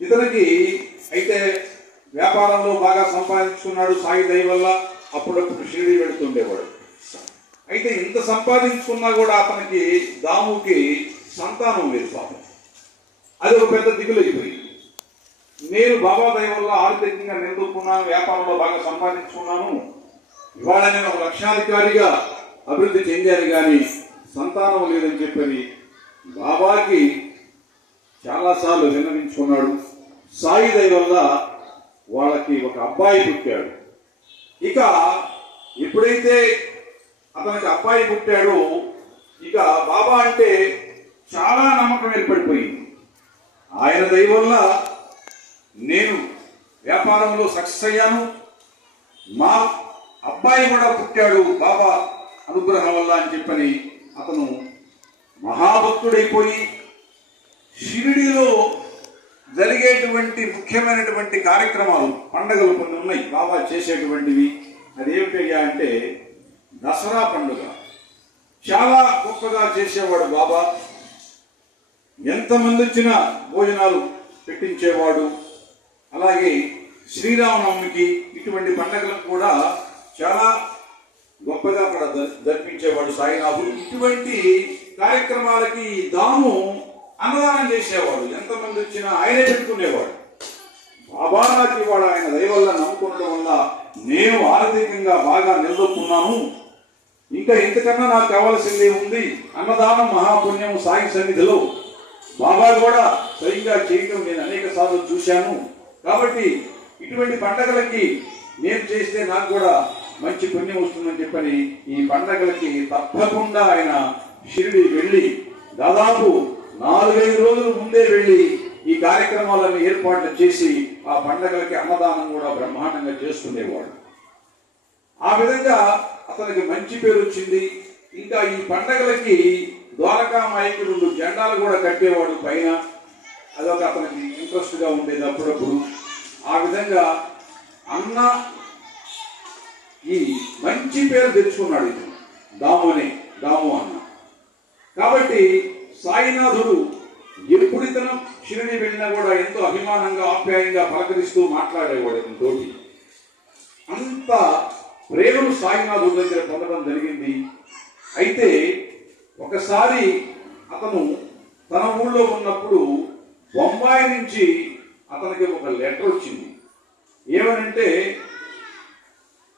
ఇతనికి అయితే వ్యాపారంలో బాగా సంపాదించుకున్నాడు సాయి దయ వల్ల అప్పుడప్పుడు షిరిడి వెళుతుండేవాడు. అయితే ఇంత సంపాదించుకున్నా కూడా అతనికి దాముకి సంతానం లేదు పాపం. అది ఒక పెద్ద దిగులు అయిపోయింది. నేను బాబా దయ వల్ల ఆర్థికంగా నిందుకున్నాను వ్యాపారంలో బాగా సంపాదించుకున్నాను. ఇవాళ నేను ఒక లక్షాధికారిగా అభివృద్ధి చెందాను కానీ సంతానం లేదని చెప్పని బాబాకి చాలాసార్లు విన్నవించుకున్నాడు. సాయి దయ వల్ల వాళ్ళకి ఒక అబ్బాయి పుట్టాడు. ఇక ఎప్పుడైతే అతనికి అబ్బాయి పుట్టాడో ఇక బాబా అంటే చాలా నమ్మకం ఏర్పడిపోయింది. ఆయన దయ వల్ల నేను వ్యాపారంలో సక్సెస్ అయ్యాను. మా అబ్బాయి కూడా పుట్టాడు బాబా అనుగ్రహం వల్ల అని చెప్పని అతను మహాభక్తుడైపోయి షిరిడిలో జరిగేటువంటి ముఖ్యమైనటువంటి కార్యక్రమాలు పండగలు కొన్ని ఉన్నాయి. బాబా చేసేటువంటివి. అదేమిటయ్యా అంటే దసరా పండుగ. చాలా గొప్పగా చేసేవాడు బాబా. ఎంతమంది వచ్చినా భోజనాలు పెట్టించేవాడు. అలాగే శ్రీరామనవమికి ఇటువంటి పండుగలకు కూడా చాలా గొప్పగా అక్కడ జరిపించేవాడు సాయినాథుడు. ఇటువంటి కార్యక్రమాలకి దాము అన్నదానం చేసేవాడు. ఎంతమంది వచ్చినా ఆయనే పెట్టుకునేవాడు బాబా నాకు ఆయన దయ వల్ల నమ్ముకోవడం వల్ల నేను ఆర్థికంగా బాగా నిలదొక్కున్నాను. ఇంకా ఇంతకన్నా నాకు కావాల్సింది ఉంది అన్నదానం మహాపుణ్యం సాయి సన్నిధిలో బాబా కూడా స్వయంగా చేయటం నేను అనేక సార్లు చూశాను. కాబట్టి ఇటువంటి పండగలకి నేను చేస్తే నాకు కూడా మంచి పుణ్యం వస్తుందని చెప్పని ఈ పండగలకి తప్పకుండా ఆయన షిరిడి వెళ్ళి దాదాపు నాలుగైదు రోజుల ముందే వెళ్ళి ఈ కార్యక్రమాలను ఏర్పాట్లు చేసి ఆ పండగలకి అన్నదానం కూడా బ్రహ్మాండంగా చేసుకునేవాడు. ఆ విధంగా అతనికి మంచి పేరు వచ్చింది. ఇంకా ఈ పండగలకి ద్వారకామాయికి రెండు జెండాలు కూడా కట్టేవాడు పైన. అదొక అతనికి ఇంట్రెస్ట్గా ఉండేది అప్పుడప్పుడు ఆ విధంగా అన్న ఈ మంచి పేరు తెచ్చుకున్నాడు ఇతను దాము అని దాము అన్న సాయినాథుడు ఎప్పుడు ఇతను షిరిడి వెళ్ళినా కూడా ఎంతో అభిమానంగా ఆప్యాయంగా పలకరిస్తూ మాట్లాడేవాడు ఇతని తోటి. అంత ప్రేమను సాయినాథుడి దగ్గర పొందడం జరిగింది. అయితే ఒకసారి అతను తన ఊళ్ళో ఉన్నప్పుడు బొంబాయి నుంచి అతనికి ఒక లెటర్ వచ్చింది. ఏమనంటే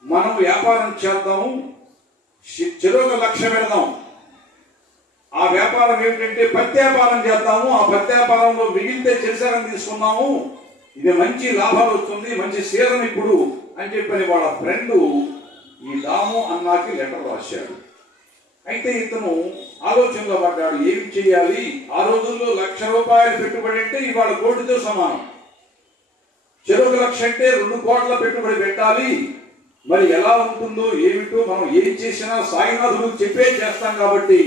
మనం వ్యాపారం చేద్దాము చెరువు లక్ష పెడదాం ఆ వ్యాపారం ఏమిటంటే ప్రత్యాపారం చేద్దాము. ఆ ప్రత్యాపారంలో మిగిలితే చెరిసరం తీసుకున్నాము. ఇది మంచి లాభాలు వస్తుంది మంచి సీజన్ ఇప్పుడు అని చెప్పని వాళ్ళ ఫ్రెండ్ ఈ దాము అన్నాకి లెటర్ రాశాడు. అయితే ఇతను ఆలోచనలో పడ్డాడు ఏమి చేయాలి ఆ రోజుల్లో లక్ష రూపాయలు పెట్టుబడి అంటే ఇవాళ కోటితో సమానం. చెరుకు లక్ష అంటే రెండు కోట్ల పెట్టుబడి పెట్టాలి. మరి ఎలా ఉంటుందో ఏమిటో మనం ఏం చేసినా సాయినాథుడు చెప్పే చేస్తాం కాబట్టి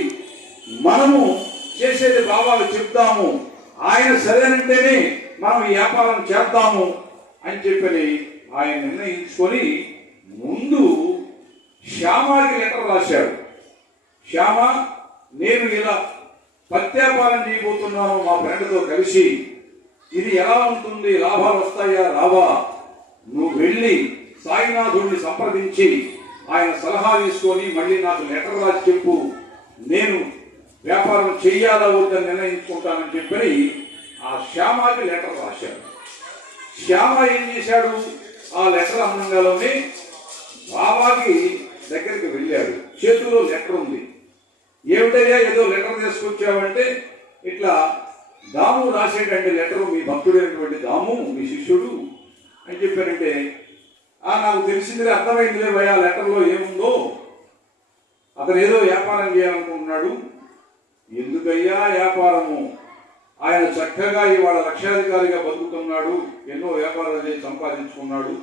మనము చేసేది బాబాలు చెప్తాము. ఆయన సరేనంటేనే మనం వ్యాపారం చేద్దాము అని చెప్పని ఆయన నిర్ణయించుకొని ముందు శ్యామాకి లెటర్ రాశాడు. శ్యామ నేను ఇలా పత్యాపారం చేయబోతున్నాను మా ఫ్రెండ్తో కలిసి. ఇది ఎలా ఉంటుంది? లాభాలు వస్తాయా? రావా? నువ్వు వెళ్ళి సాయినాథుడిని సంప్రదించి ఆయన సలహా తీసుకొని మళ్ళీ నాకు లెటర్ రాసి చెప్పు. నేను వ్యాపారం చేయాలా వద్దని నిర్ణయించుకుంటానని చెప్పని ఆ శ్యామకి లెటర్ రాశాడు. శ్యామ ఏం చేశాడు? ఆ లెటర్ అందంగాలోనే బాబాకి దగ్గరికి వెళ్ళాడు. చేతిలో లెటర్ ఉంది. ఏమిటయ్యా ఏదో లెటర్ తీసుకొచ్చావంటే ఇట్లా దాము రాసేటండి లెటర్ మీ భక్తుడైనటువంటి దాము మీ శిష్యుడు అని చెప్పారంటే ఆ నాకు తెలిసిందిలే అర్థమైందిలే భయ ఆ లెటర్లో ఏముందో. అతను ఏదో వ్యాపారం చేయాలనుకుంటున్నాడు. ఎందుకయ్యా వ్యాపారము? ఆయన చక్కగా ఇవాళ లక్షాధికారిగా బతుకుతున్నాడు ఎన్నో వ్యాపారాలు చేసి సంపాదించుకున్నాడు.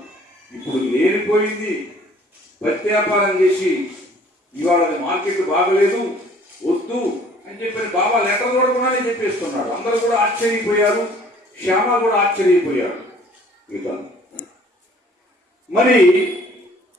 ఇప్పుడు లేనిపోయింది. పత్తి వ్యాపారం చేసి ఇవాళ అది మార్కెట్ బాగలేదు వద్దు అని చెప్పి బాబా లెటర్ కూడా కూడా చెప్పేస్తున్నాడు. అందరూ కూడా ఆశ్చర్యపోయారు శ్యామ కూడా ఆశ్చర్యపోయారు. ఇక మరి